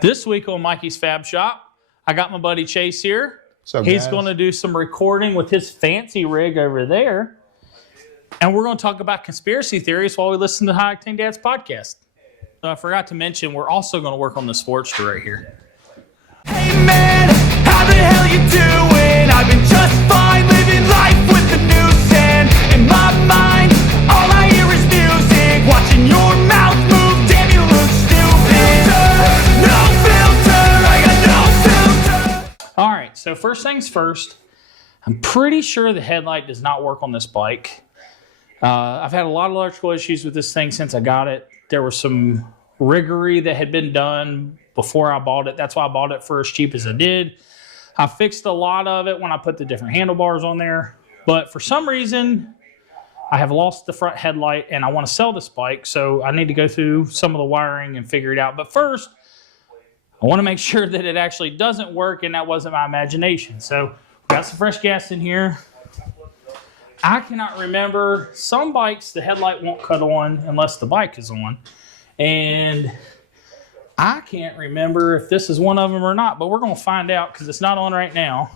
This week on Mikey's Fab Shop, I got my buddy Chase here. So he's going to do some recording with his fancy rig over there. And we're going to talk about conspiracy theories while we listen to High Octane Dad's podcast. I forgot to mention, we're also going to work on the Sportster right here. Hey man, how the hell you doing? I've been just fine, living life with the noose and in my mind, all I hear is music. Watching your mouth move, damn you look stupid. No filter, I got no filter. All right, so first things first, I'm pretty sure the headlight does not work on this bike. I've had a lot of electrical issues with this thing since I got it. There was some riggery that had been done before I bought it. That's why I bought it for as cheap as I did. I fixed a lot of it when I put the different handlebars on there. But for some reason, I have lost the front headlight and I want to sell this bike. So I need to go through some of the wiring and figure it out. But first, I want to make sure that it actually doesn't work and that wasn't my imagination. So we got some fresh gas in here. I cannot remember. Some bikes, the headlight won't cut on unless the bike is on. And I can't remember if this is one of them or not, but we're going to find out because it's not on right now.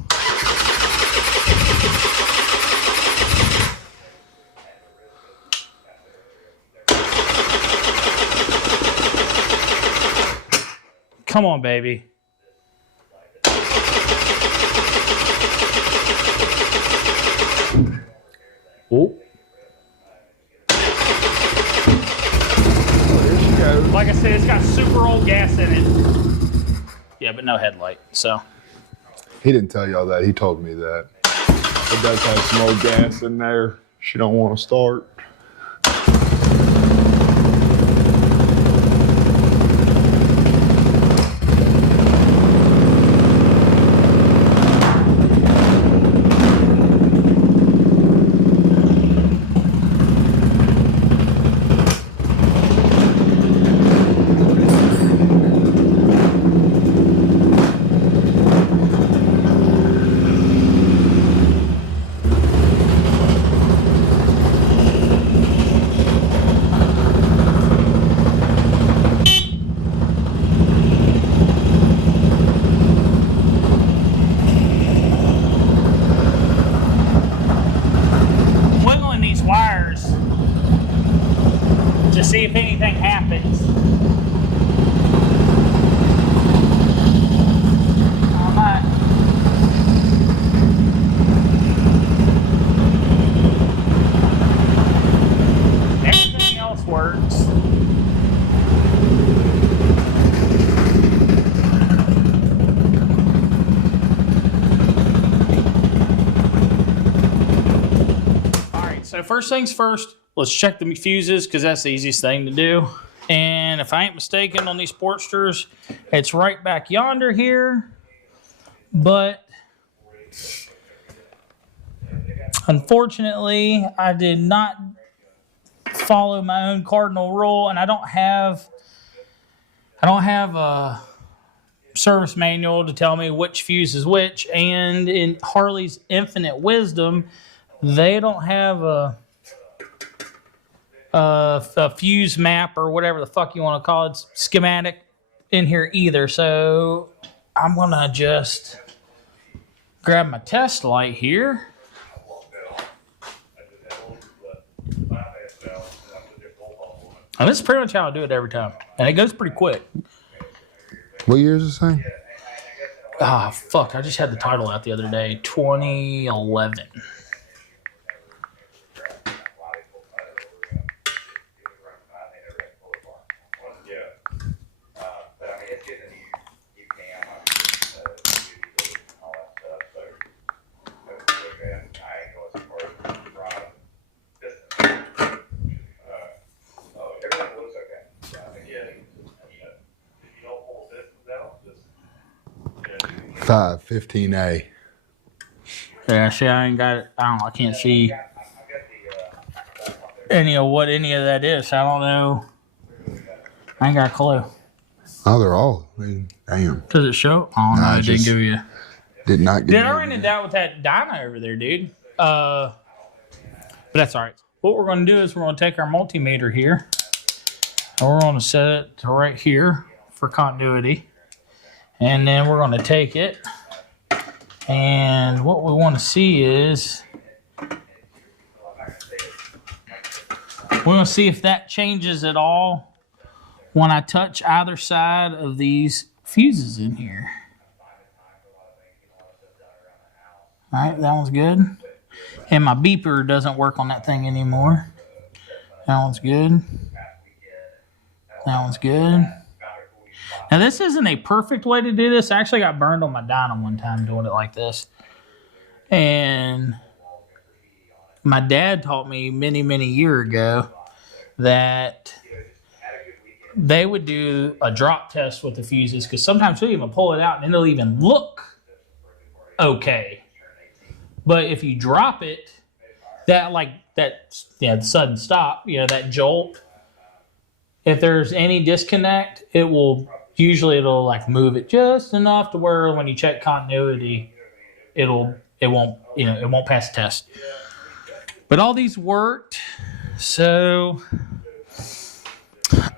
Come on, baby. Oh. Like I said, it's got super old gas in it. Yeah, but no headlight, so. He didn't tell y'all that. He told me that. It does have some old gas in there. She don't want to start. See if anything happens. All right. Everything else works. All right, so first things first. Let's check the fuses because that's the easiest thing to do. And if I ain't mistaken on these Sportsters, it's right back yonder here. But unfortunately, I did not follow my own cardinal rule, and I don't have a service manual to tell me which fuse is which. And in Harley's infinite wisdom, they don't have a fuse map or whatever the fuck you want to call it, schematic in here either. So I'm gonna just grab my test light here. And this is pretty much how I do it every time, and it goes pretty quick. What year is this thing? Ah, fuck! I just had the title out the other day, 2011. Five 15A. Yeah, see, I ain't got it. I can't see any of that is. I don't know. I ain't got a clue. Oh, they're all. I mean, damn. Does it show? Oh, no, it didn't give you. Did not give Dude, I ran into that with that dyno over there, dude. But that's all right. What we're going to do is we're going to take our multimeter here, and we're going to set it to right here for continuity. And then we're going to take it. And what we want to see is, we're going to see if that changes at all when I touch either side of these fuses in here. All right, that one's good. And my beeper doesn't work on that thing anymore. That one's good. That one's good. Now, this isn't a perfect way to do this. I actually got burned on my dyno one time doing it like this. And my dad taught me many, many years ago that they would do a drop test with the fuses, because sometimes you'll even pull it out and it'll even look okay. But if you drop it, the sudden stop, that jolt, if there's any disconnect, it'll like move it just enough to where when you check continuity, it won't pass the test. But all these worked, so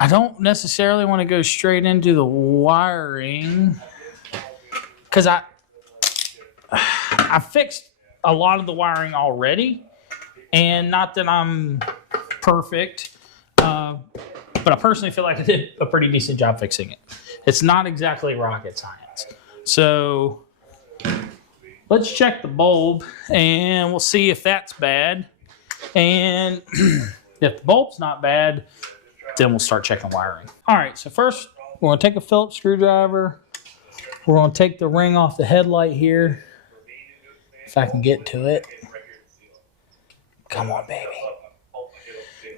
I don't necessarily want to go straight into the wiring, because I fixed a lot of the wiring already, and not that I'm perfect, but I personally feel like I did a pretty decent job fixing it. It's not exactly rocket science. So let's check the bulb, and we'll see if that's bad. And if the bulb's not bad, then we'll start checking wiring. All right, so first we're going to take a Phillips screwdriver. We're going to take the ring off the headlight here, if I can get to it. Come on, baby.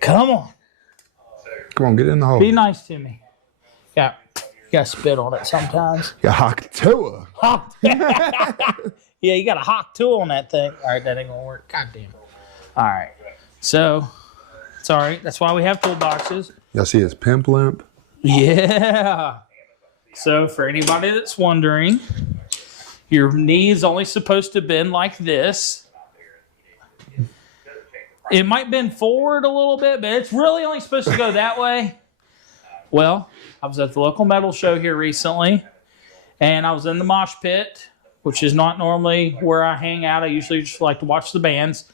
Come on. Come on, get in the hole. Be nice to me. Yeah, you got to spit on it sometimes. You hawk tour. Yeah, you got a hawk tool on that thing. All right, that ain't going to work. God damn. All right. So, it's all right. That's why we have toolboxes. Y'all see his pimp limp? Yeah. So, for anybody that's wondering, your knee is only supposed to bend like this. It might bend forward a little bit, but it's really only supposed to go that way. Well, I was at the local metal show here recently, and I was in the mosh pit, which is not normally where I hang out. I usually just like to watch the bands.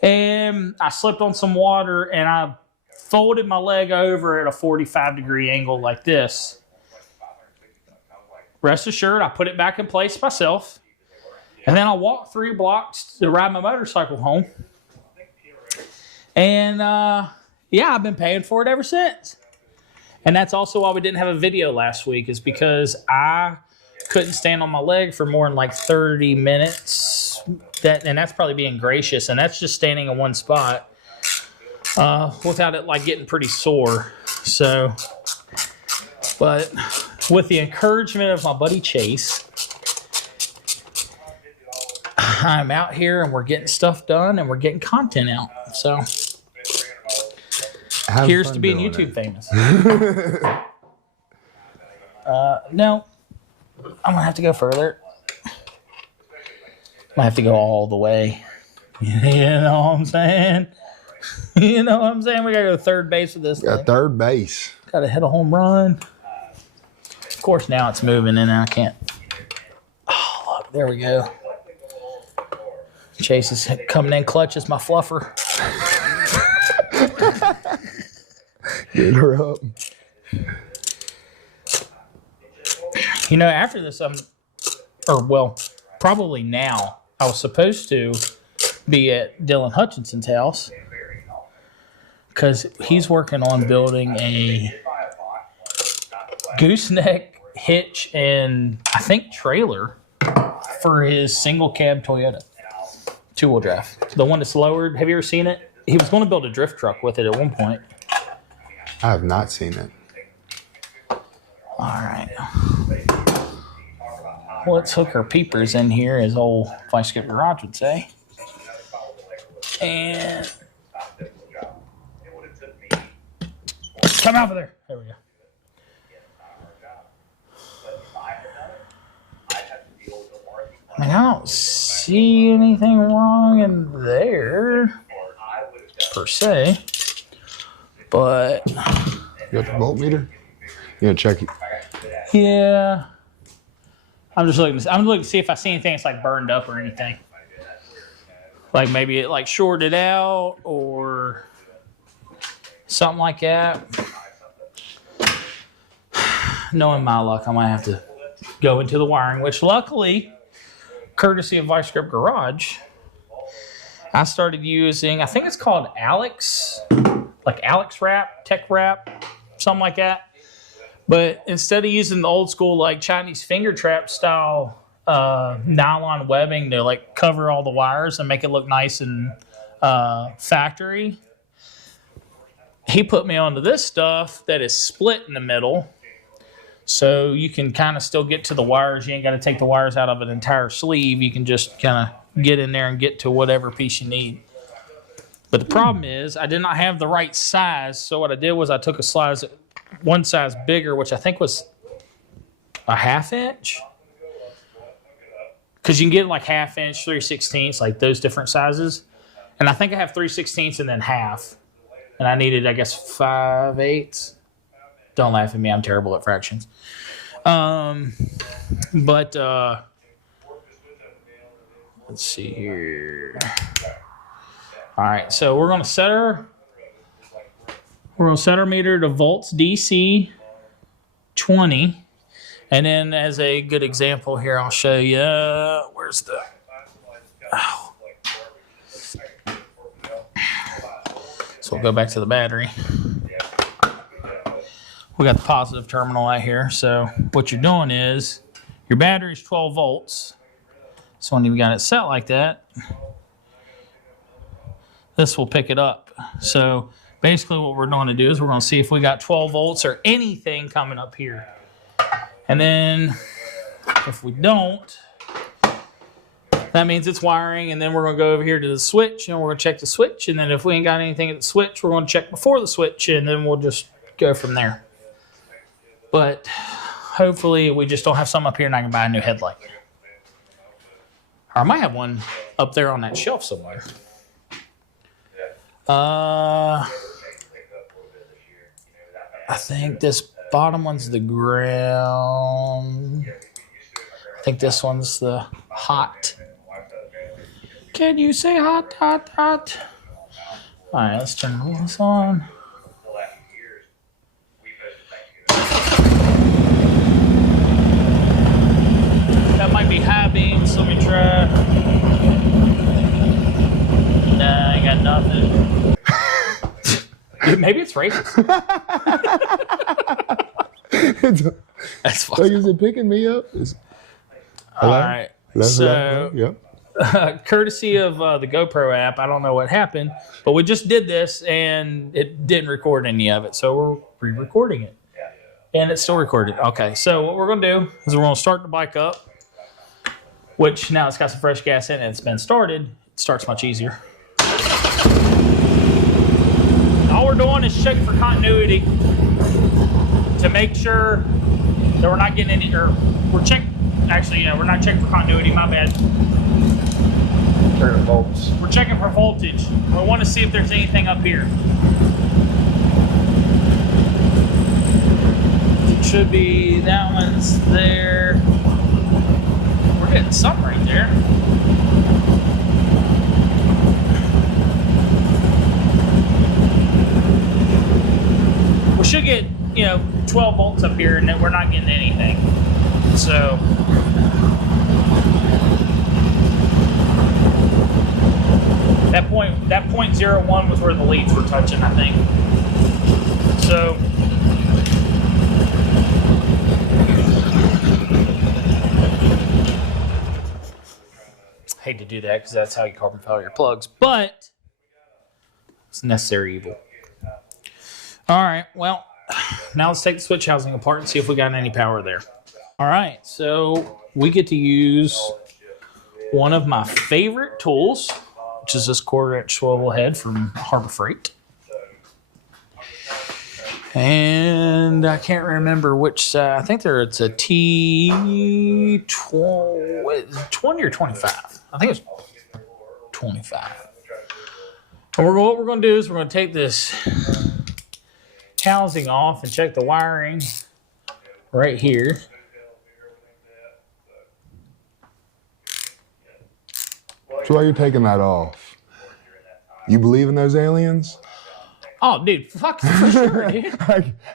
And I slipped on some water, and I folded my leg over at a 45-degree angle like this. Rest assured, I put it back in place myself. And then I walked 3 blocks to ride my motorcycle home. And, I've been paying for it ever since. And that's also why we didn't have a video last week, is because I couldn't stand on my leg for more than like 30 minutes. And that's probably being gracious. And that's just standing in one spot without it like getting pretty sore. So, but with the encouragement of my buddy Chase, I'm out here and we're getting stuff done and we're getting content out. So here's to being YouTube famous. No, I'm gonna have to go further. I have to go all the way. You know what I'm saying? You know what I'm saying? We gotta go to third base with this thing. Third base. Gotta hit a home run. Of course, now it's moving and I can't. Oh, look, there we go. Chase is coming in clutch as my fluffer. Get her up. You know, after this, probably now, I was supposed to be at Dylan Hutchinson's house because he's working on building a gooseneck hitch and I think trailer for his single cab Toyota 2-wheel drive. The one that's lowered. Have you ever seen it? He was going to build a drift truck with it at one point. I have not seen it. All right. Let's hook our peepers in here, as old Vice Skipper Raj would say. And come out of there. There we go. I mean, I don't see anything wrong in there, per se. But You got the volt meter? You gonna check it? yeah. I'm looking to see if I see anything that's like burned up or anything. Like maybe it like shorted out or something like that. Knowing my luck, I might have to go into the wiring, which luckily, courtesy of Vice Grip Garage, I started using, I think it's called Alex, like Alex wrap, tech wrap, something like that. But instead of using the old school like Chinese finger trap style nylon webbing to like cover all the wires and make it look nice and factory, he put me onto this stuff that is split in the middle. So you can kind of still get to the wires. You ain't got to take the wires out of an entire sleeve. You can just kind of get in there and get to whatever piece you need. But the problem is I did not have the right size. So what I did was I took one size bigger, which I think was a 1/2 inch. Because you can get like 1/2 inch, 3/16, like those different sizes. And I think I have 3/16 and then half. And I needed, I guess, 5/8. Don't laugh at me. I'm terrible at fractions. But let's see here. All right, so we're gonna set our meter to volts DC 20, and then as a good example here, I'll show you where's the. Oh. So we'll go back to the battery. We got the positive terminal out here. So what you're doing is your battery's 12 volts. So when you've got it set like that, this will pick it up. So basically what we're going to do is we're going to see if we got 12 volts or anything coming up here. And then if we don't, that means it's wiring. And then we're going to go over here to the switch and we're going to check the switch. And then if we ain't got anything at the switch, we're going to check before the switch and then we'll just go from there. But hopefully we just don't have some up here and I can buy a new headlight. Or I might have one up there on that shelf somewhere. I think this bottom one's the ground. I think this one's the hot. Can you say hot, hot, hot? All right, let's turn all this on. That might be high beams. Let me try. Nah, I got nothing. Dude, maybe it's racist. That's funny. Like, is it picking me up? All right. So, Yep. Courtesy of the GoPro app, I don't know what happened, but we just did this and it didn't record any of it. So we're re-recording it. And it's still recorded. Okay, so what we're going to do is we're going to start the bike up, which now it's got some fresh gas in it and it's been started. It starts much easier. All we're doing is checking for continuity to make sure that we're not getting any, or we're checking, actually, yeah, we're not checking for continuity, my bad. We're checking for voltage. We want to see if there's anything up here. It should be, that one's there. We're getting something right there. We should get, 12 volts up here and we're not getting anything. So, that point 0.01 was where the leads were touching, I think. So, hate to do that because that's how you carbon fill your plugs, but it's necessary evil. All right, well, now let's take the switch housing apart and see if we got any power there. All right, so we get to use one of my favorite tools, which is this 1/4-inch swivel head from Harbor Freight. And I can't remember which side. I think it's a T20 or 25. I think it's 25. And what we're going to do is we're going to take this housing off and check the wiring right here. So while you're taking that off, you believe in those aliens? Oh, dude, fuck for sure, dude.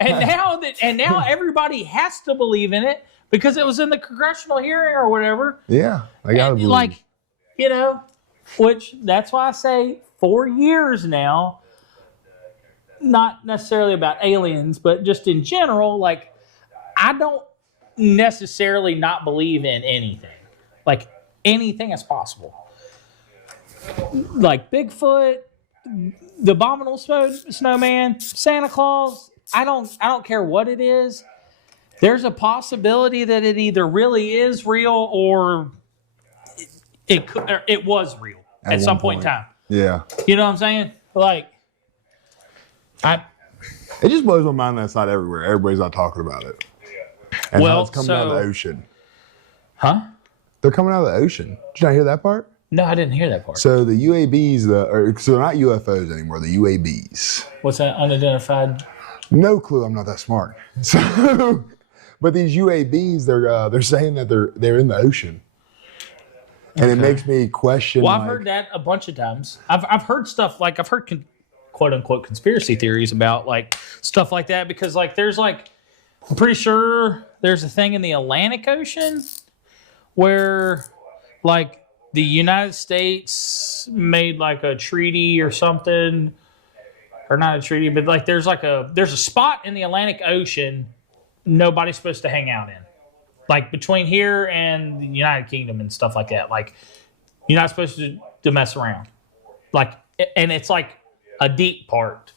And now everybody has to believe in it because it was in the congressional hearing or whatever. Yeah, I gotta believe. Like, you know, which that's why I say 4 years now. Not necessarily about aliens, but just in general, like, I don't necessarily not believe in anything. Like, anything is possible. Like Bigfoot, the abominable snowman, Santa Claus. I don't care what it is. There's a possibility that it either really is real or it was real at some point in time. Yeah. You know what I'm saying? Like, it just blows my mind that it's not everywhere. Everybody's not talking about it. And how it's coming out of the ocean. Huh? They're coming out of the ocean. Did you not hear that part? No, I didn't hear that part. So the UAVs, so they're not UFOs anymore, the UAVs. What's that, unidentified? No clue, I'm not that smart. So, but these UAVs, they're saying that they're in the ocean. And it makes me question. Well, I've heard that a bunch of times. I've heard stuff like, I've heard quote unquote conspiracy theories about like stuff like that because like there's like, I'm pretty sure there's a thing in the Atlantic Ocean where like the United States made like a treaty or something, or not a treaty, but like there's a spot in the Atlantic Ocean nobody's supposed to hang out in. Like between here and the United Kingdom and stuff like that. Like you're not supposed to mess around. Like, and it's like a deep part.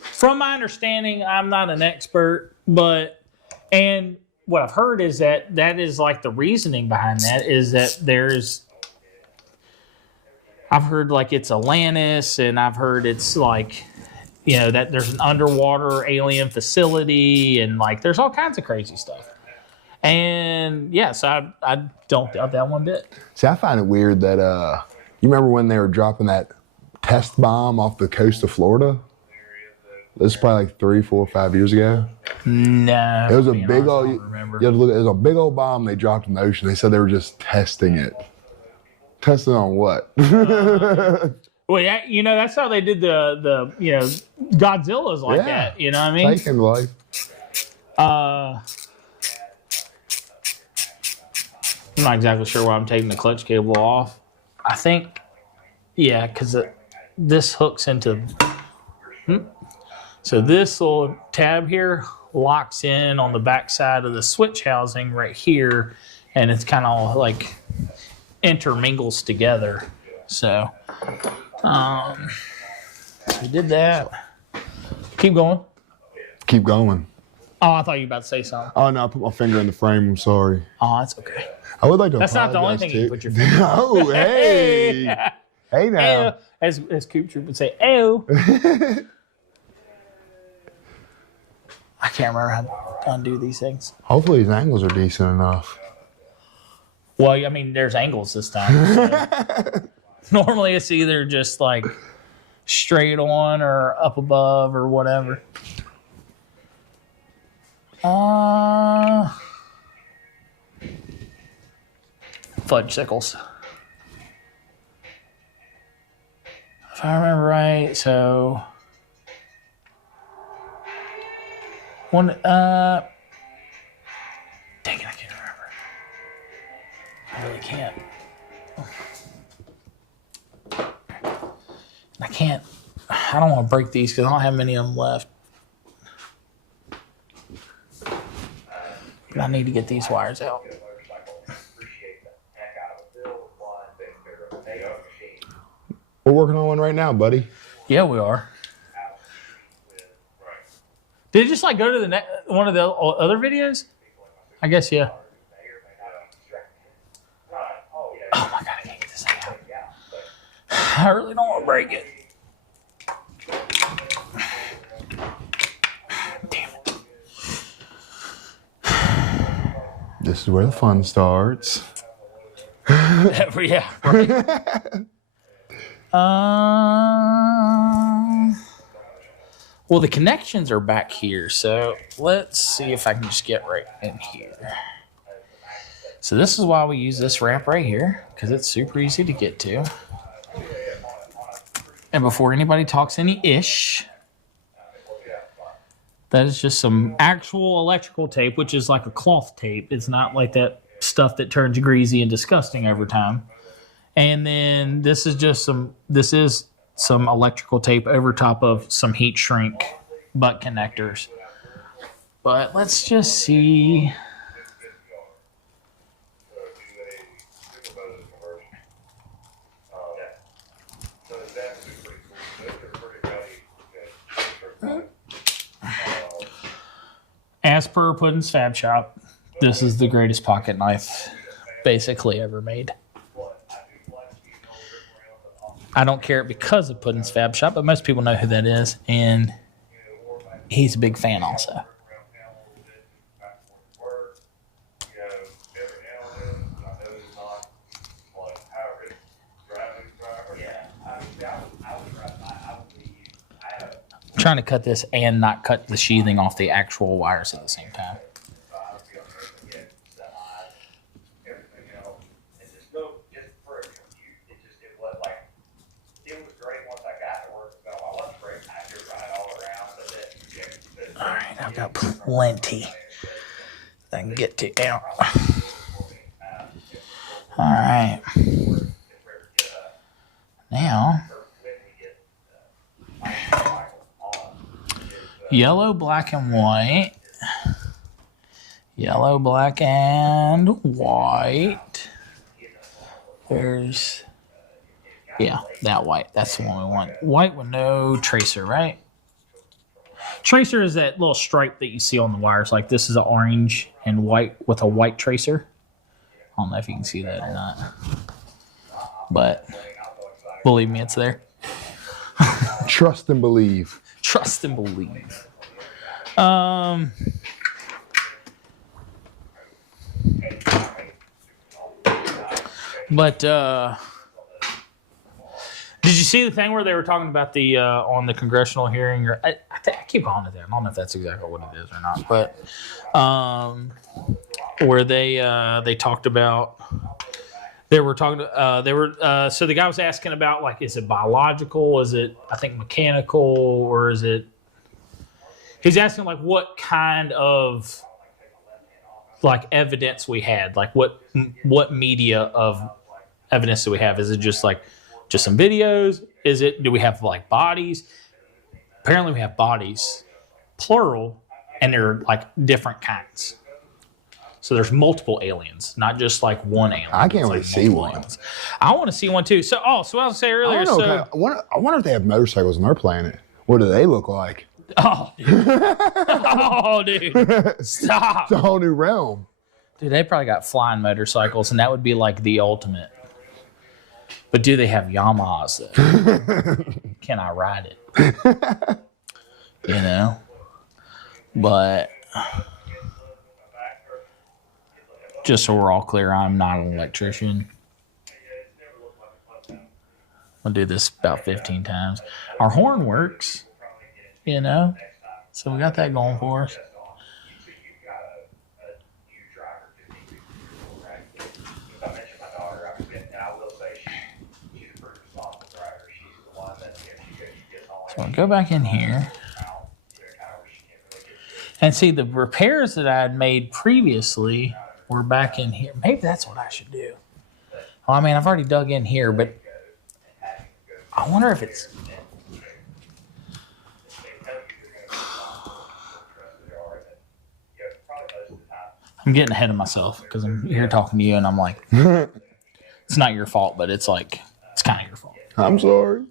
From my understanding, I'm not an expert, and what I've heard is that is like the reasoning behind that is that I've heard like it's Atlantis, and I've heard it's like, you know, that there's an underwater alien facility, and like there's all kinds of crazy stuff. And yes, I don't doubt that one bit. See, I find it weird that you remember when they were dropping that test bomb off the coast of Florida? This is probably like 3, 4, 5 years ago. No, it was a big old. Remember. You have to look. It was a big old bomb they dropped in the ocean. They said they were just testing it. Testing on what? Well, yeah, you know that's how they did the you know Godzilla's like that. You know what I mean? Taking life. I'm not exactly sure why I'm taking the clutch cable off. I think, yeah, because this hooks into. So this little tab here locks in on the back side of the switch housing right here, and it's kind of like intermingles together. So we did that. Keep going. Keep going. Oh, I thought you were about to say something. Oh no, I put my finger in the frame. I'm sorry. Oh, that's okay. I would like to. That's not the only thing you put your finger in. Oh, hey. Hey now. Ayo. As Coop Troop would say, ayo. I can't remember how to undo these things. Hopefully these angles are decent enough. Well, I mean, there's angles this time. So. Normally it's either just like straight on or up above or whatever. Fudge sickles. If I remember right, so one dang it, I can't remember. I really can't. I don't want to break these because I don't have many of them left. But I need to get these wires out. We're working on one right now, buddy. Yeah, we are. Did it just like go to the one of the other videos? I guess, yeah. Oh my God, I can't get this thing out. I really don't want to break it. Damn it. This is where the fun starts. Yeah, right. Well, the connections are back here, so let's see if I can just get right in here. So this is why we use this ramp right here, because it's super easy to get to. And before anybody talks any ish, that is just some actual electrical tape, which is like a cloth tape. It's not like that stuff that turns greasy and disgusting over time. And then this is just some electrical tape over top of some heat shrink butt connectors. But let's just see. As per Puddin's Fab Shop, this is the greatest pocket knife basically ever made. I don't care because of Puddin's Fab Shop, but most people know who that is, and he's a big fan also. I'm trying to cut this and not cut the sheathing off the actual wires at the same time. Alright, I've got plenty that I can get to now. Alright. Now, yellow, black, and white. Yellow, black, and white. There's, yeah, that white. That's the one we want. White with no tracer, right? Tracer is that little stripe that you see on the wires. Like this is an orange and white with a white tracer. I don't know if you can see that or not. But believe me, it's there. Trust and believe. Trust and believe. But did you see the thing where they were talking about the on the congressional hearing? Or I keep calling it that. I don't know if that's exactly what it is or not. But where they talked about. They were talking. So the guy was asking about, like, is it biological? Is it, I think, mechanical, or is it? He's asking, like, what kind of, like, evidence we had, like what media of evidence do we have? Is it just some videos? Do we have, like, bodies? Apparently, we have bodies, plural, and they're, like, different kinds. So there's multiple aliens, not just like one alien. I can't wait to see one. Aliens. I want to see one too. So, what I was saying earlier. I wonder if they have motorcycles on their planet. What do they look like? Oh, dude. Oh, dude. Stop. It's a whole new realm. Dude, they probably got flying motorcycles, and that would be like the ultimate. But do they have Yamahas though? Can I ride it? You know? But just so we're all clear, I'm not an electrician. I'll do this about 15 times. Our horn works, you know? So we got that going for us. So I'll go back in here. And see, the repairs that I had made previously were back in here. Maybe that's what I should do. Well, I mean, I've already dug in here, but I wonder if it's... I'm getting ahead of myself because I'm here talking to you, and I'm like, it's not your fault, but it's like, it's kind of your fault. I'm sorry.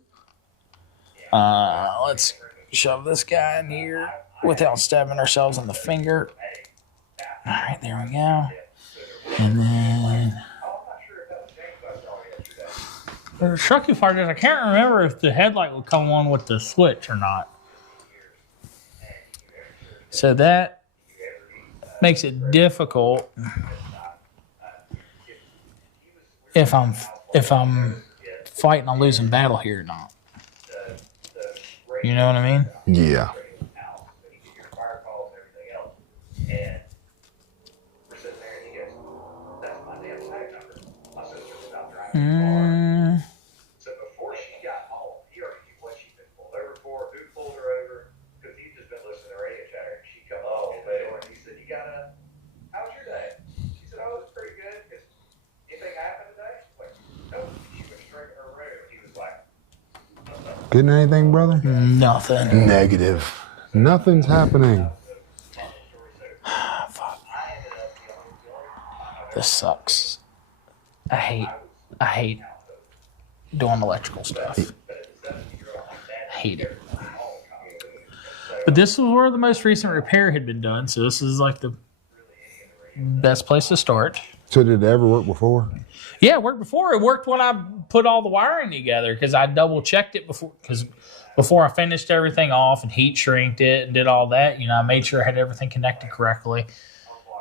Let's shove this guy in here without stabbing ourselves in the finger. All right, there we go. And then the shocking part is I can't remember if the headlight would come on with the switch or not. So that makes it difficult if I'm fighting a losing battle here or not. You know what I mean? Yeah. So before she got home, he already knew what she'd been pulled over for, who pulled her over, because he'd just been listening to radio chatter. And she come up to the door and he said, how's your day? She said, oh, it's pretty good. Because anything happened today? She's like, no. She went straight to her room and he was like, Getting anything, brother? Nothing. Negative. Nothing's happening. Fuck. This sucks. I hate doing electrical stuff. I hate it. But this was where the most recent repair had been done, so this is like the best place to start. So did it ever work before? Yeah, it worked before. It worked when I put all the wiring together because I double checked it before I finished everything off and heat shrinked it and did all that. I made sure I had everything connected correctly.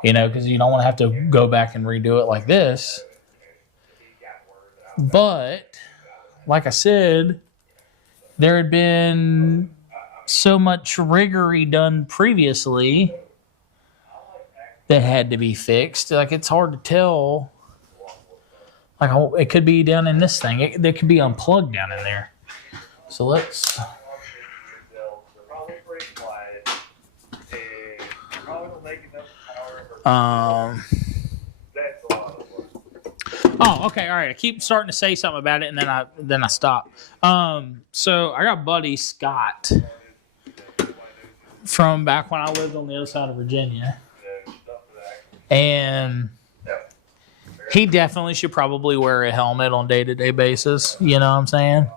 Because you don't want to have to go back and redo it like this. But like I said, there had been so much riggery done previously that had to be fixed. Like, it's hard to tell. Like, it could be down in this thing. It could be unplugged down in there. So let's... they're probably pretty quiet. And probably don't make enough power. That's a lot of work. Oh, okay, all right. I keep starting to say something about it, and then I stop. So I got buddy Scott from back when I lived on the other side of Virginia, and he definitely should probably wear a helmet on a day-to-day basis. You know what I'm saying?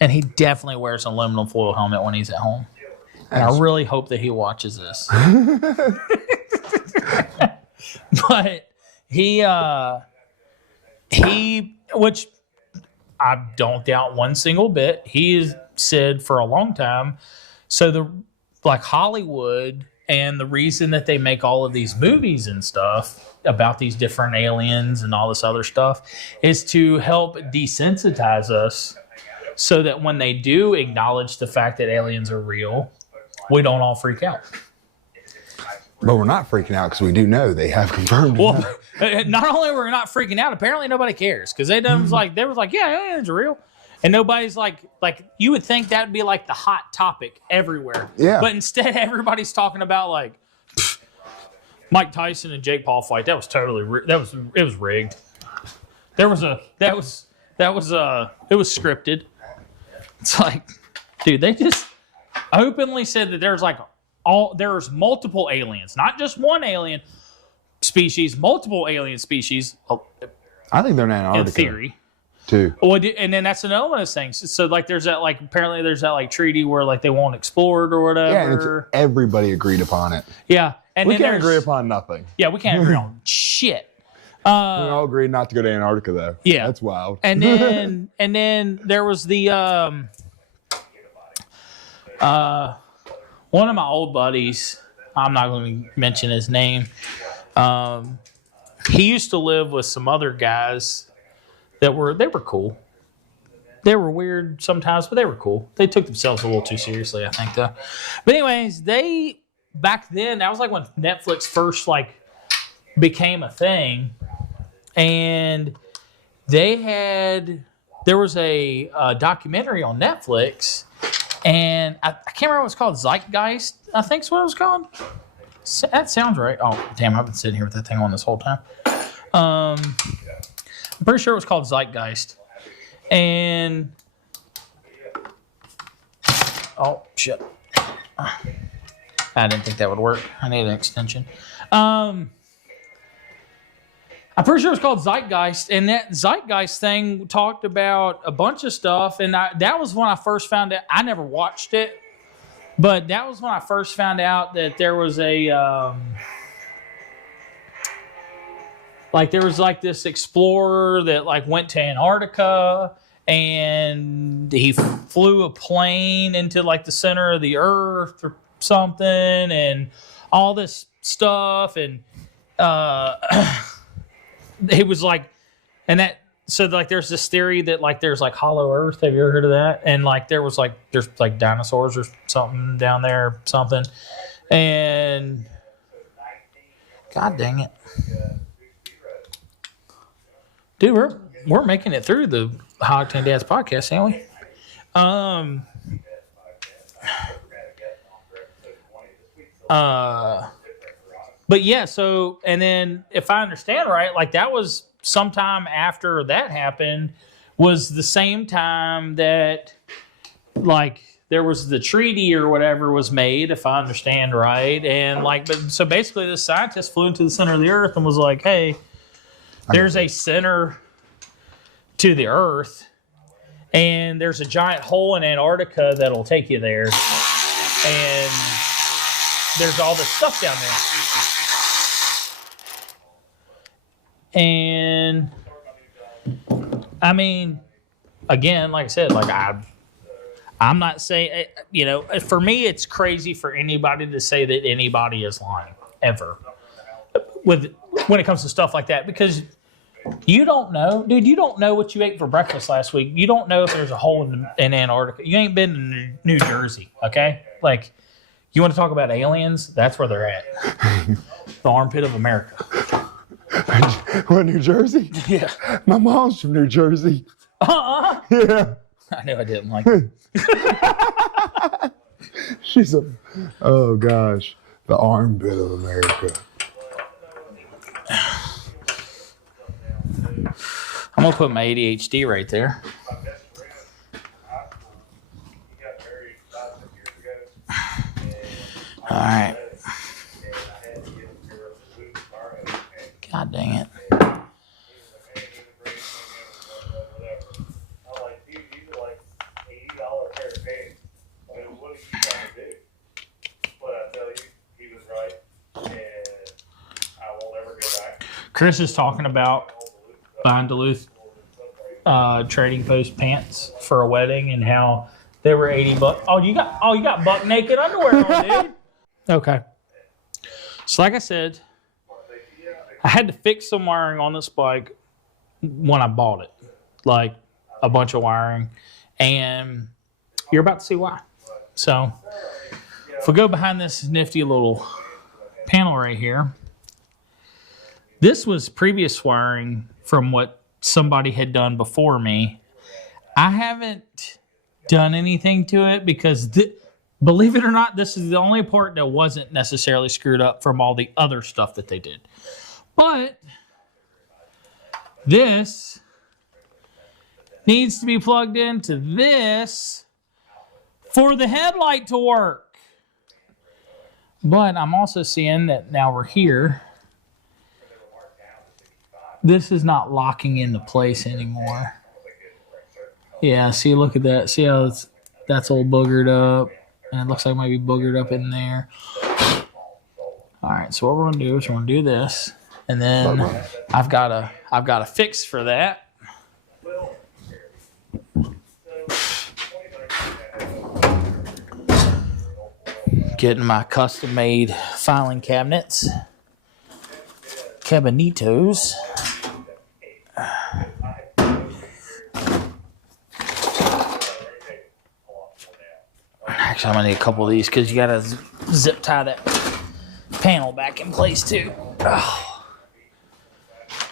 And he definitely wears an aluminum foil helmet when he's at home. And I really hope that he watches this. But he, which I don't doubt one single bit, he has said for a long time, so Hollywood and the reason that they make all of these movies and stuff about these different aliens and all this other stuff is to help desensitize us so that when they do acknowledge the fact that aliens are real, we don't all freak out. But we're not freaking out because we do know they have confirmed. Well, not only were we not freaking out, apparently nobody cares because they was like, yeah, aliens are real, and nobody's like you would think that would be like the hot topic everywhere. Yeah. But instead, everybody's talking about like Mike Tyson and Jake Paul fight. That was totally it was rigged. It was scripted. It's like, dude, they just openly said that there's multiple aliens, not just one alien species, multiple alien species. I think they're in Antarctica. In theory, too. Well, and then that's another one of those things. So there's that apparently there's that treaty where they won't explore it or whatever. Yeah, and everybody agreed upon it. Yeah, and We then can't agree upon nothing. Yeah, we can't agree on shit. We all agreed not to go to Antarctica, though. Yeah, that's wild. And then there was the one of my old buddies. I'm not going to mention his name. He used to live with some other guys they were cool. They were weird sometimes, but they were cool. They took themselves a little too seriously, I think, though. But anyways, back then, that was when Netflix first became a thing, and there was a documentary on Netflix, and I can't remember what it's called. Zeitgeist, I think is what it was called. That sounds right. Oh, damn, I've been sitting here with that thing on this whole time. I'm pretty sure it was called Zeitgeist. And oh, shit. I didn't think that would work. I need an extension. I'm pretty sure it was called Zeitgeist, and that Zeitgeist thing talked about a bunch of stuff, and that was when I first found out. I never watched it, but that was when I first found out that there was this explorer that went to Antarctica, and he flew a plane into the center of the earth or something, and all this stuff, and it was there's this theory that there's hollow earth. Have you ever heard of that? And there's dinosaurs or something down there or something, and god dang it, dude, we're making it through the High Octane Dads podcast, ain't we? But yeah, so, and then if I understand right, like that was sometime after that happened, was the same time that like there was the treaty or whatever was made, if I understand right. And like, but so basically the scientist flew into the center of the earth and was like, hey, there's a center to the earth and there's a giant hole in Antarctica that'll take you there. And there's all this stuff down there. And I mean, again, like I said, like I'm not saying, you know, for me, it's crazy for anybody to say that anybody is lying ever when it comes to stuff like that, because you don't know, dude. You don't know what you ate for breakfast last week. You don't know if there's a hole in Antarctica. You ain't been to New Jersey, okay? Like, you want to talk about aliens? That's where they're at. The armpit of America. What, New Jersey? Yeah. My mom's from New Jersey. Yeah. I knew I didn't like it. She's oh gosh, the armpit of America. I'm going to put my ADHD right there. All right. God dang it. Chris is talking about buying Duluth Trading Post pants for a wedding and how they were $80. Oh, you got buck naked underwear on, dude. Okay. So like I said, I had to fix some wiring on this bike when I bought it, like a bunch of wiring, and you're about to see why. So if we go behind this nifty little panel right here, this was previous wiring from what somebody had done before me. I haven't done anything to it because, believe it or not, this is the only part that wasn't necessarily screwed up from all the other stuff that they did. But this needs to be plugged into this for the headlight to work. But I'm also seeing that now we're here. This is not locking into place anymore. Yeah, see, look at that. See how that's all boogered up, and it looks like it might be boogered up in there. All right, so what we're gonna do is we're gonna do this, and then I've got a fix for that. Getting my custom-made filing cabinets, cabanitos. Actually, I'm gonna need a couple of these because you gotta zip tie that panel back in place too. Oh.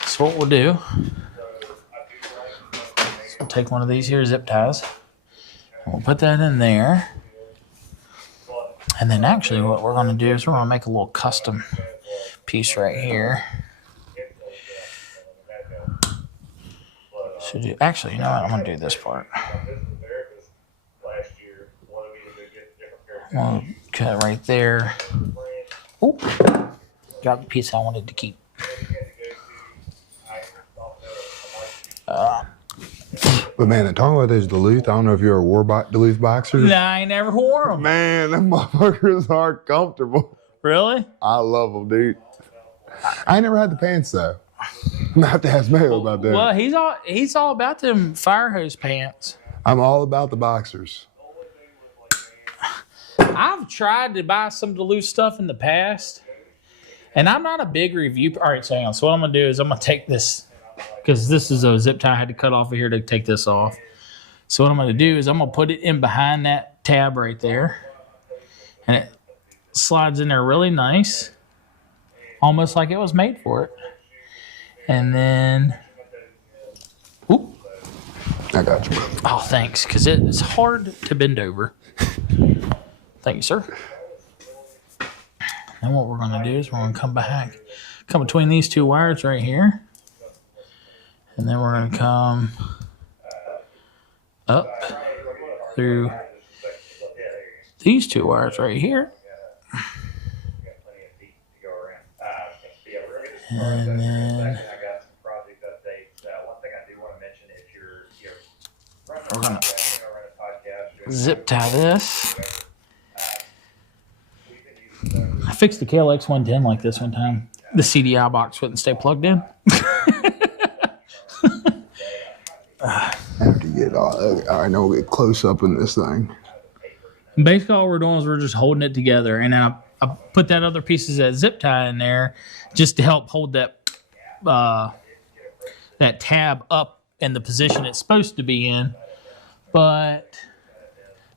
So what we'll do is we'll take one of these here zip ties. We'll put that in there. And then actually what we're gonna do is we're gonna make a little custom piece right here. So actually, you know what? I'm gonna do this part. I'm gonna cut it right there. Oop. Got the piece I wanted to keep. But man, talking about those Duluth, I don't know if you're a Duluth boxer. Nah, I ain't never wore them. Man, them motherfuckers aren't comfortable. Really? I love them, dude. I ain't never had the pants though. I'm gonna have to ask Mayo about that. Well, he's all about them fire hose pants. I'm all about the boxers. I've tried to buy some Duluth stuff in the past, and I'm not a big review. All right, so hang on. So what I'm gonna do is I'm gonna take this, because this is a zip tie I had to cut off of here to take this off. So what I'm gonna do is I'm gonna put it in behind that tab right there, and it slides in there really nice, almost like it was made for it. And then, I got you. Oh, thanks, because it's hard to bend over. Thank you, sir. And what we're going to do is we're going to come between these two wires right here. And then we're going to come up through these two wires right here. And then we're going to zip tie this. I fixed the KLX 110 like this one time. The CDI box wouldn't stay plugged in. I have to get all right, now we'll get close up in this thing. Basically, all we're doing is we're just holding it together. And I put that other pieces of zip tie in there just to help hold that that tab up in the position it's supposed to be in. But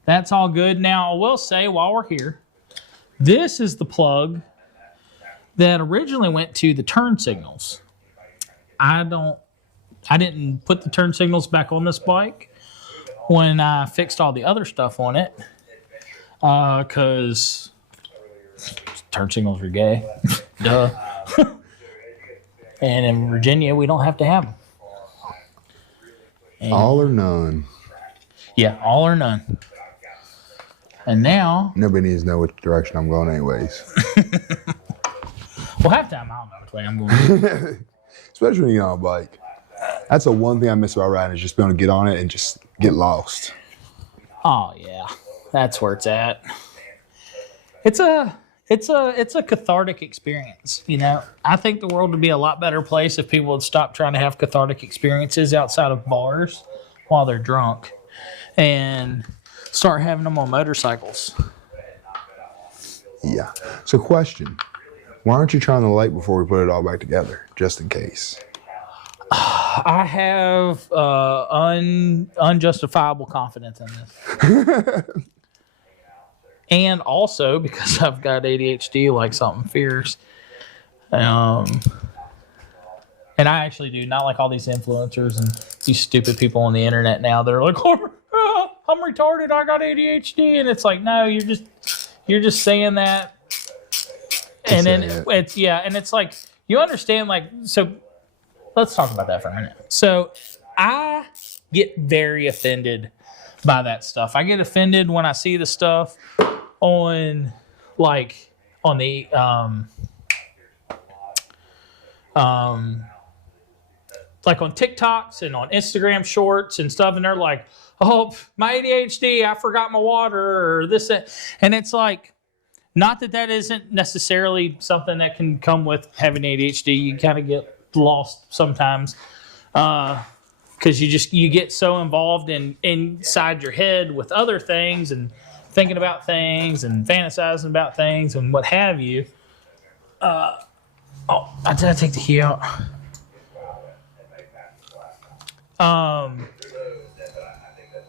that's all good. Now, I will say, while we're here, this is the plug that originally went to the turn signals. I didn't put the turn signals back on this bike when I fixed all the other stuff on it, because turn signals are gay. Duh. And in Virginia, we don't have to have them. And, All or none. Yeah, all or none. And now... Nobody needs to know which direction I'm going anyways. Well, half the time I don't know which way I'm going. Especially when you get on a bike. That's the one thing I miss about riding is just being able to get on it and just get lost. Oh, yeah. That's where it's at. It's a cathartic experience, you know. I think the world would be a lot better place if people would stop trying to have cathartic experiences outside of bars while they're drunk and start having them on motorcycles. Yeah. So question. Why aren't you trying the light before we put it all back together, just in case? I have unjustifiable confidence in this. And also because I've got ADHD like something fierce. And I actually do, not like all these influencers and these stupid people on the internet now that are like, oh, I'm retarded, I got ADHD. And it's like, no, you're just saying that. And then it's like, you understand, like, so let's talk about that for a minute. So I get very offended by that stuff. I get offended when I see the stuff on the like on TikToks and on Instagram shorts and stuff, and they're like, oh, my ADHD, I forgot my water, or this, that. And it's like, not that isn't necessarily something that can come with having ADHD. You kind of get lost sometimes because you get so involved inside your head with other things and thinking about things and fantasizing about things and what have you. I did I take the key out?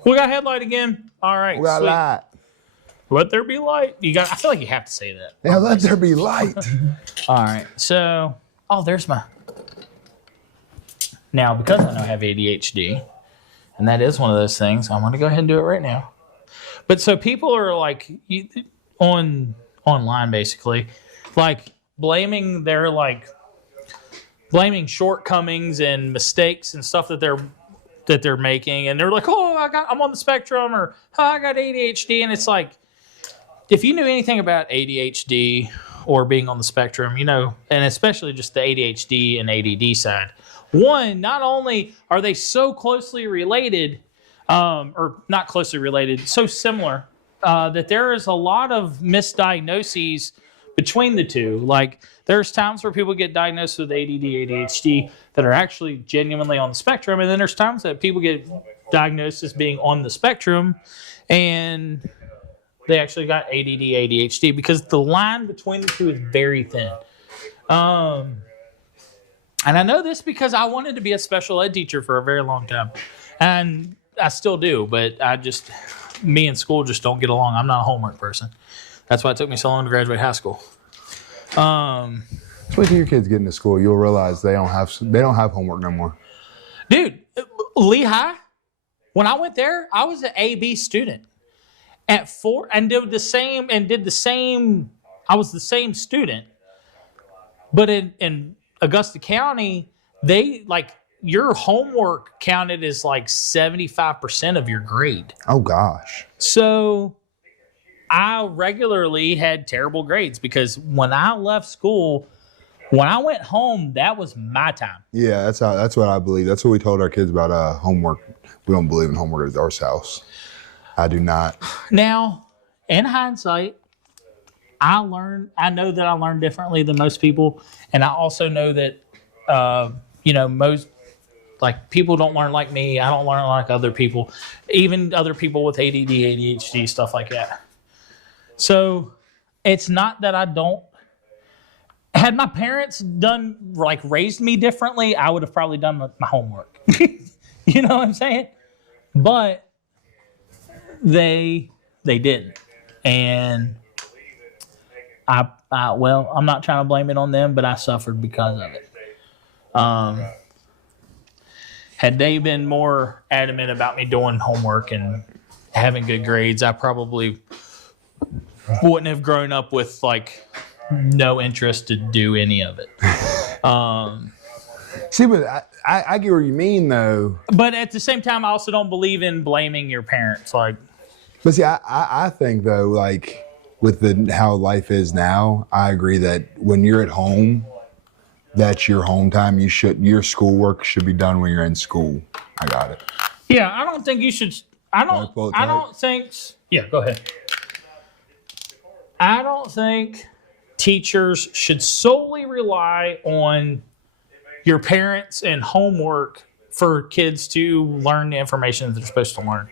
We got headlight again. All right, We got sweet. light. Let there be light. I feel like you have to say that. Yeah, let there be light. All right, so there's my. Now, because I know I have ADHD, and that is one of those things, I'm going to go ahead and do it right now. But so people are like online basically, like blaming shortcomings and mistakes and stuff that they're making, and they're like, oh, I'm on the spectrum, or oh, I got ADHD, and it's like, if you knew anything about ADHD or being on the spectrum, you know, and especially just the ADHD and ADD side. One, not only are they so closely related, or not closely related, so similar, that there is a lot of misdiagnoses between the two. Like, there's times where people get diagnosed with ADD, ADHD that are actually genuinely on the spectrum, and then there's times that people get diagnosed as being on the spectrum, and they actually got ADD, ADHD, because the line between the two is very thin. And I know this because I wanted to be a special ed teacher for a very long time. And I still do, but me and school just don't get along. I'm not a homework person. That's why it took me so long to graduate high school. Just wait till your kids get into school. You'll realize they don't have homework no more. Dude, Lehigh, When I went there, I was an AB student at 4 and did the same. I was the same student, but in Augusta County, they like your homework counted as like 75% of your grade. Oh gosh. So I regularly had terrible grades because when I left school, when I went home, that was my time. Yeah, that's what I believe. That's what we told our kids about homework. We don't believe in homework at our house. I do not. Now, in hindsight, I know that I learned differently than most people, and I also know that most like people don't learn like me. I don't learn like other people, even other people with ADD, ADHD, stuff like that. So it's not that I don't. Had my parents raised me differently, I would have probably done my homework. You know what I'm saying? But they didn't, and I'm not trying to blame it on them, but I suffered because of it. Had they been more adamant about me doing homework and having good grades, I probably wouldn't have grown up with like no interest to do any of it. See, but I get what you mean, though. But at the same time, I also don't believe in blaming your parents. Like, but see, I think though, like with how life is now, I agree that when you're at home, that's your home time. Your schoolwork should be done when you're in school. I got it. Yeah, I don't think you should. Go ahead. I don't think teachers should solely rely on your parents and homework for kids to learn the information that they're supposed to learn.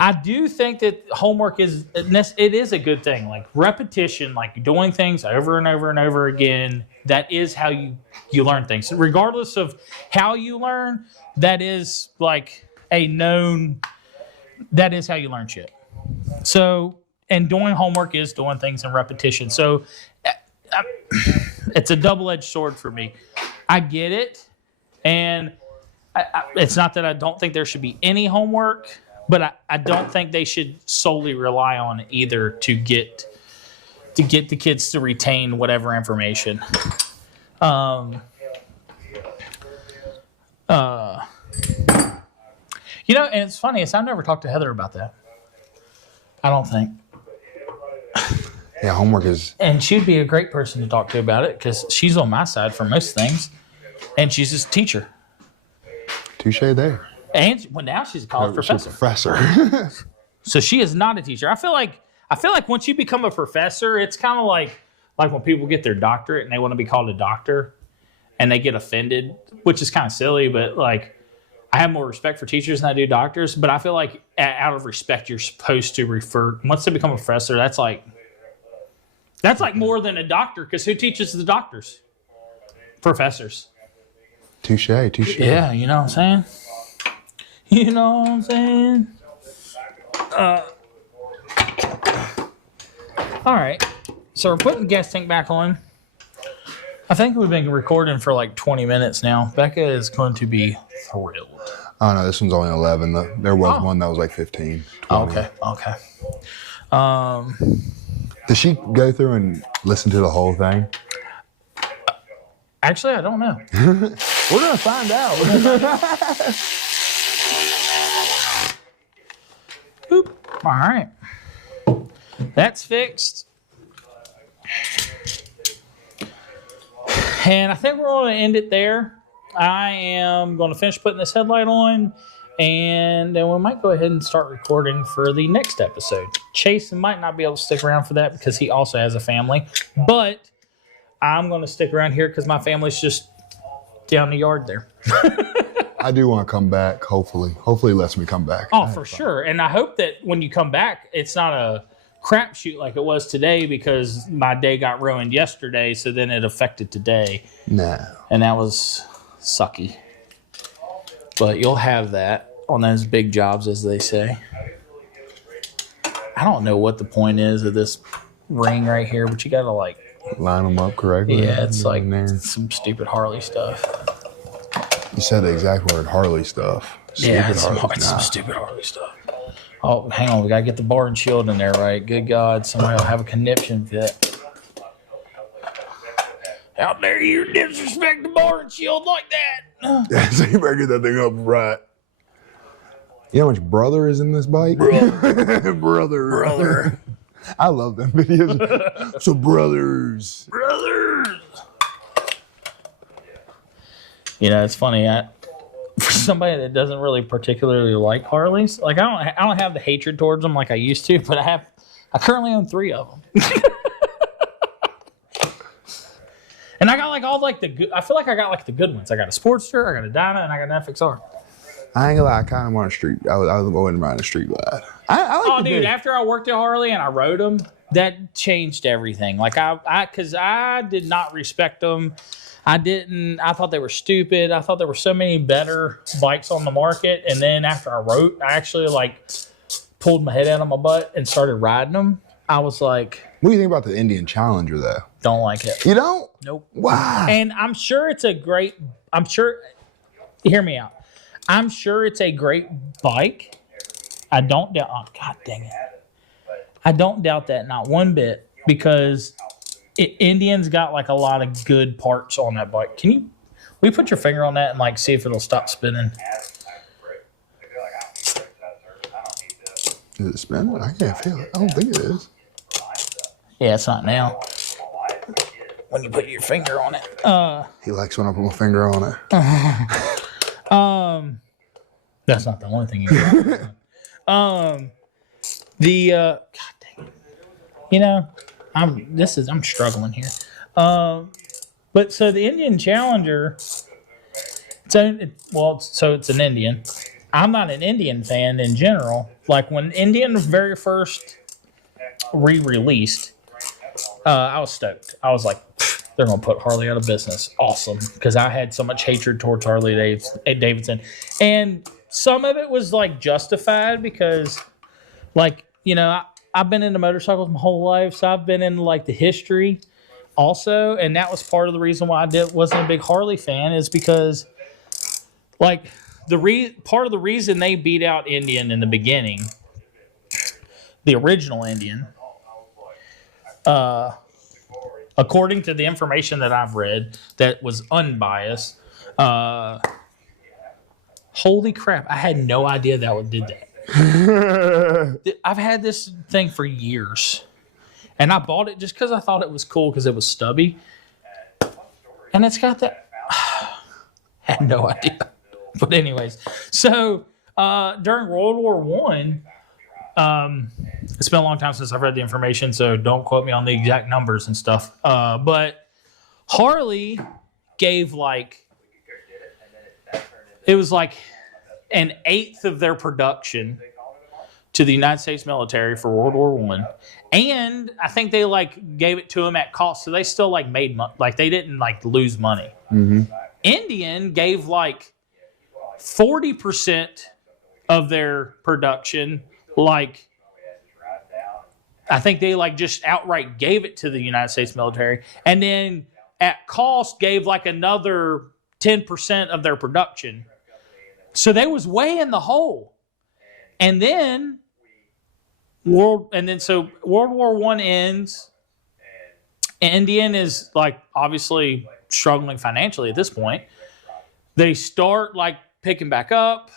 I do think that homework is a good thing. Like repetition, like doing things over and over and over again, that is how you learn things. Regardless of how you learn, that is like that is how you learn shit. So, and doing homework is doing things in repetition. So it's a double-edged sword for me. I get it. And it's not that I don't think there should be any homework, but I don't think they should solely rely on it either to get the kids to retain whatever information. And it's funny, I never talked to Heather about that. I don't think. Yeah, homework is... And she'd be a great person to talk to about it because she's on my side for most things. And she's a teacher. Touche there. And now she's a college professor. Professor. So she is not a teacher. I feel like once you become a professor, it's kind of like when people get their doctorate and they want to be called a doctor and they get offended, which is kind of silly, but like I have more respect for teachers than I do doctors. But I feel like out of respect, you're supposed to refer, once they become a professor, that's like more than a doctor, because who teaches the doctors? Professors. Touche. Yeah, you know what I'm saying? You know what I'm saying? All right. So we're putting the gas tank back on. I think we've been recording for like 20 minutes now. Becca is going to be thrilled. Oh, no, this one's only 11. There was one that was like 15, 20. Okay. Did she go through and listen to the whole thing? Actually, I don't know. We're going to find out. Boop. All right. That's fixed. And I think we're going to end it there. I am going to finish putting this headlight on, and then we might go ahead and start recording for the next episode. Chase might not be able to stick around for that because he also has a family, but I'm going to stick around here because my family's just down the yard there. I do want to come back, hopefully. Hopefully it lets me come back. Oh, for sure. And I hope that when you come back, it's not a crapshoot like it was today, because my day got ruined yesterday, so then it affected today. No. And that was sucky. But you'll have that on those big jobs, as they say. I don't know what the point is of this ring right here, but you got to like... line them up correctly. Yeah, it's like some stupid Harley stuff. You said the exact word, Harley stuff. Yeah, Stupid Harley. it's some stupid Harley stuff. Oh, hang on. We got to get the bar and shield in there, right? Good God. Somebody will have a conniption fit. How dare you disrespect the bar and shield like that? So you better get that thing up right. You know how much brother is in this bike? Brother. I love them videos. So brothers. You know, it's funny. For somebody that doesn't really particularly like Harleys, like I don't have the hatred towards them like I used to, but I currently own 3 of them. And I got like all like the good. I feel like I got like the good ones. I got a Sportster, I got a Dyna, and I got an FXR. I ain't gonna lie, I kind of want a street. I was going around a street glide. I like Dude, after I worked at Harley and I rode them, that changed everything. Like because I did not respect them. I thought they were stupid. I thought there were so many better bikes on the market. And then after I actually like pulled my head out of my butt and started riding them. I was like, what do you think about the Indian Challenger though? Don't like it. You don't? Nope. Wow. And hear me out. I'm sure it's a great bike. I don't doubt, oh, God dang it. I don't doubt that, not one bit, because Indian's got like a lot of good parts on that bike. Will you put your finger on that and like see if it'll stop spinning? Is it spinning? I can't feel it. I don't think it is. Yeah, it's not now. When you put your finger on it. He likes when I put my finger on it. That's not the only thing you got. God dang it. You know, I'm struggling here. But so the Indian Challenger, it's an Indian. I'm not an Indian fan in general. Like when Indian very first re-released, I was stoked. I was like, they're going to put Harley out of business. Awesome. Because I had so much hatred towards Harley Davidson. And some of it was like justified because, like, you know, I've been into motorcycles my whole life. So I've been into like the history also. And that was part of the reason why I wasn't a big Harley fan, is because like part of the reason they beat out Indian in the beginning, the original Indian, according to the information that I've read that was unbiased, holy crap, I had no idea that one did that. I've had this thing for years, and I bought it just because I thought it was cool because it was stubby, and it's got that. Had no idea, but anyways, so during World War I. It's been a long time since I've read the information, so don't quote me on the exact numbers and stuff. But Harley gave it was like an 1/8 of their production to the United States military for World War I. And I think they gave it to them at cost, so they still made money. Like they didn't lose money. Mm-hmm. Indian gave 40% of their production. I think they just outright gave it to the United States military, and then at cost gave another 10% of their production. So they was way in the hole. And then World War I ends. Indian is obviously struggling financially at this point. They start picking back up,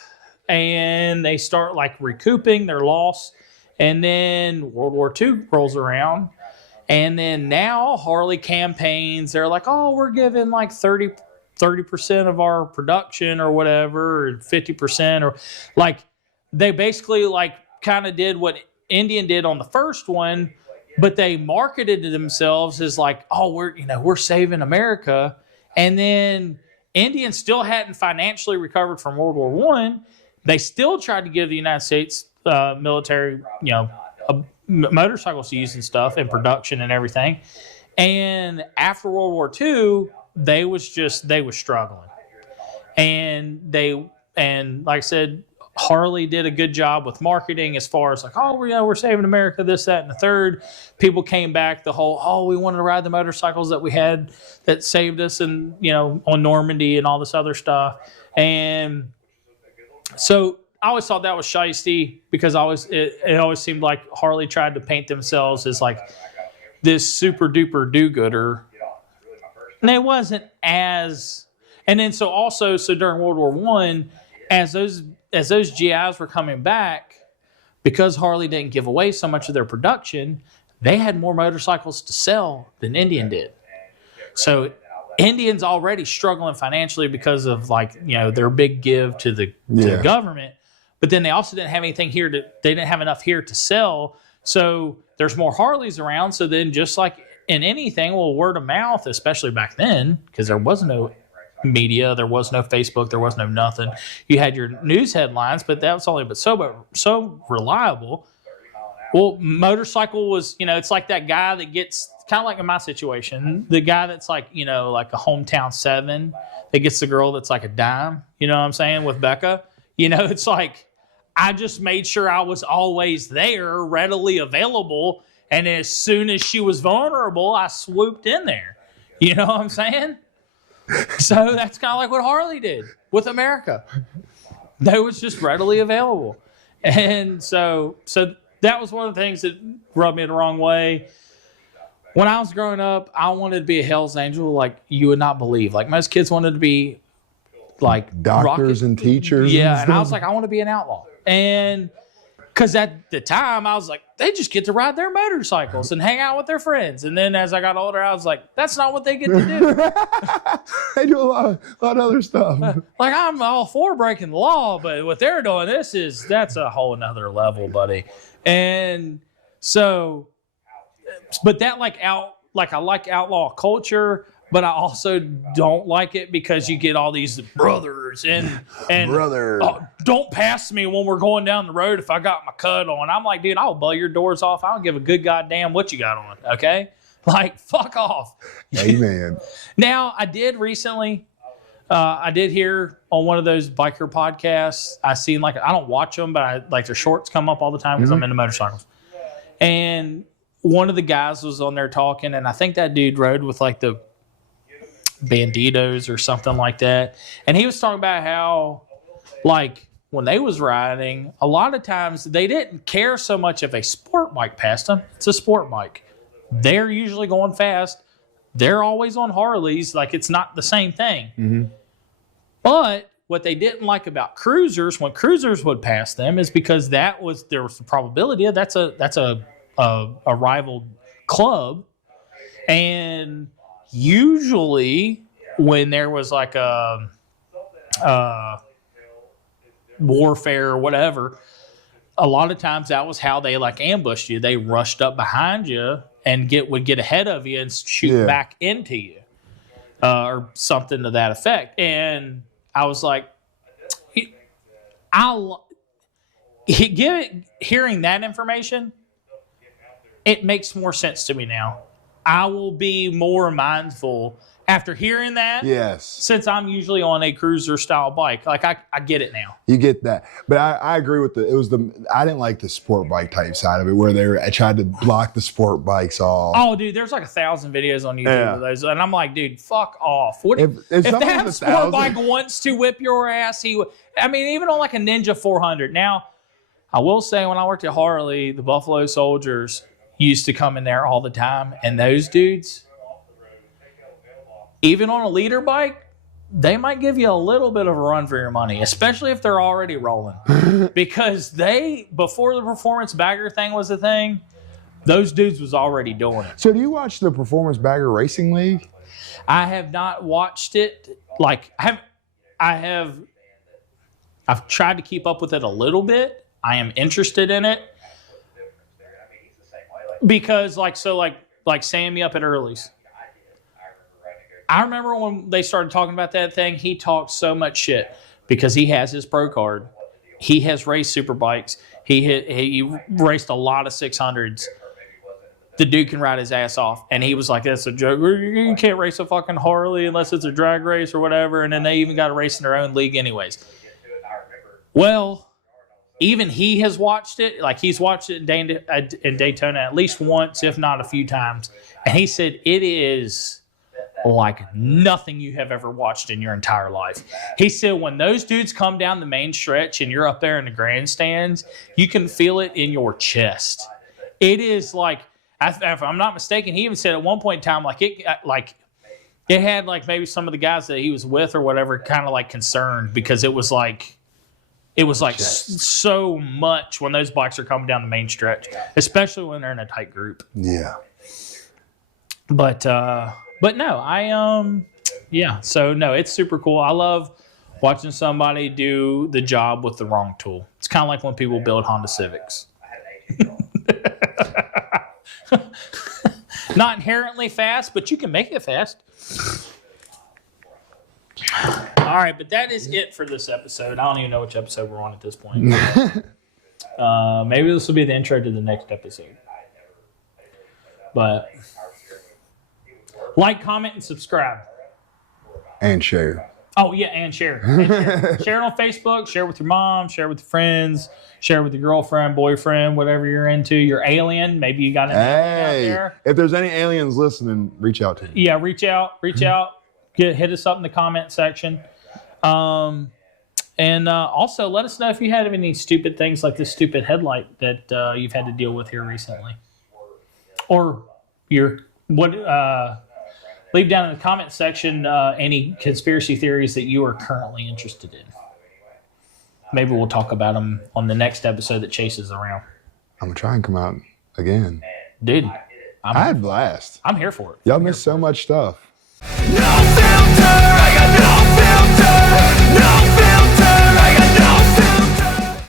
and they start recouping their loss. And then World War II rolls around, and then now Harley campaigns. They're like, oh, we're giving 30% of our production or whatever, or 50%, or they basically kind of did what Indian did on the first one, but they marketed to themselves as oh, we're saving America. And then Indian still hadn't financially recovered from World War I. They still tried to give the United States military, motorcycles to use and stuff, and production and everything. And after World War II, they was struggling. And like I said, Harley did a good job with marketing as far as like, oh, we're saving America, this, that, and the third. People came back the whole, oh, we wanted to ride the motorcycles that we had that saved us and, on Normandy and all this other stuff. And so I always thought that was shiesty because it always seemed like Harley tried to paint themselves as like this super duper do-gooder. And it wasn't as, and then so during World War I, as those GIs were coming back, because Harley didn't give away so much of their production, they had more motorcycles to sell than Indian did. So Indian's already struggling financially because of their big give to the government. But then they also didn't have anything here they didn't have enough here to sell. So there's more Harleys around. So then just like in anything, word of mouth, especially back then, because there was no media, there was no Facebook, there was no nothing. You had your news headlines, but that was only so reliable. Well, motorcycle was, it's like that guy that gets, kind of like in my situation, the guy that's like a hometown 7 that gets the girl that's like a dime, you know what I'm saying, with Becca. It's like, I just made sure I was always there, readily available, and as soon as she was vulnerable, I swooped in there. You know what I'm saying? So that's kind of like what Harley did with America. They was just readily available. And so that was one of the things that rubbed me the wrong way. When I was growing up, I wanted to be a Hell's Angel like you would not believe. Like most kids wanted to be like doctors and teachers. Yeah, and I was like, I want to be an outlaw. And because at the time, I was like, they just get to ride their motorcycles and hang out with their friends. And then as I got older, I was like, that's not what they get to do. They do a lot of other stuff. Like, I'm all for breaking the law, but what they're doing, that's a whole nother level, buddy. And so, but that I like outlaw culture, but I also don't like it because you get all these brothers and brother. Oh, don't pass me when we're going down the road if I got my cut on. I'm like, dude, I'll blow your doors off. I don't give a good goddamn what you got on, okay? Like, fuck off. Amen. Now, I did recently, I did hear on one of those biker podcasts, I seen I don't watch them, but their shorts come up all the time because I'm into motorcycles. And one of the guys was on there talking, and I think that dude rode with the Banditos or something like that. And he was talking about how, when they was riding, a lot of times they didn't care so much if a sport bike passed them. It's a sport bike. They're usually going fast. They're always on Harleys. It's not the same thing. Mm-hmm. But what they didn't like about cruisers, when cruisers would pass them, is because there was the probability of that's a rival club. And usually when there was a warfare or whatever, a lot of times that was how they ambushed you. They rushed up behind you and would get ahead of you and shoot back into you, or something to that effect. And I was like, hearing that information, it makes more sense to me now. I will be more mindful after hearing that. Yes. Since I'm usually on a cruiser style bike. I get it now. You get that. But I agree with I didn't like the sport bike type side of it where I tried to block the sport bikes off. Oh, dude, there's 1,000 videos on YouTube of those. And I'm like, dude, fuck off. What, if that sport bike wants to whip your ass, even on a Ninja 400. Now, I will say when I worked at Harley, the Buffalo Soldiers used to come in there all the time, and those dudes, even on a leader bike, they might give you a little bit of a run for your money, especially if they're already rolling. Because before the performance bagger thing was a thing, those dudes was already doing it. So do you watch the Performance Bagger Racing League? I have not watched it. I've tried to keep up with it a little bit. I am interested in it. Because Sammy up at Early's. I remember when they started talking about that thing, he talked so much shit because he has his pro card. He has raced super bikes. He raced a lot of 600s. The dude can ride his ass off. And he was like, that's a joke. You can't race a fucking Harley unless it's a drag race or whatever. And then they even got to race in their own league anyways. Well, even he has watched it. Like he's watched it in Daytona at least once, if not a few times. And he said it is like nothing you have ever watched in your entire life. He said when those dudes come down the main stretch and you're up there in the grandstands, you can feel it in your chest. It is like, if I'm not mistaken, he even said at one point in time, it had like maybe some of the guys that he was with or whatever kind of like concerned because it was like so much when those bikes are coming down the main stretch, especially when they're in a tight group. Yeah. But no, so no, it's super cool. I love watching somebody do the job with the wrong tool. It's kind of like when people build Honda Civics. Not inherently fast, but you can make it fast. All right, but that is it for this episode. I don't even know which episode we're on at this point. Maybe this will be the intro to the next episode. But like, comment, and subscribe. And share. Oh, yeah, and share. Share it on Facebook. Share it with your mom. Share it with your friends. Share it with your girlfriend, boyfriend, whatever you're into. Your alien. Maybe you got an alien out there. If there's any aliens listening, reach out to me. Yeah, reach out. Hit us up in the comment section. And also, let us know if you had any stupid things like this stupid headlight that you've had to deal with here recently. Or leave down in the comment section any conspiracy theories that you are currently interested in. Maybe we'll talk about them on the next episode that Chase is around. I'm going to try and come out again. Dude, I had a blast. I'm here for it. Y'all missed so much stuff. No filter, I got no filter, no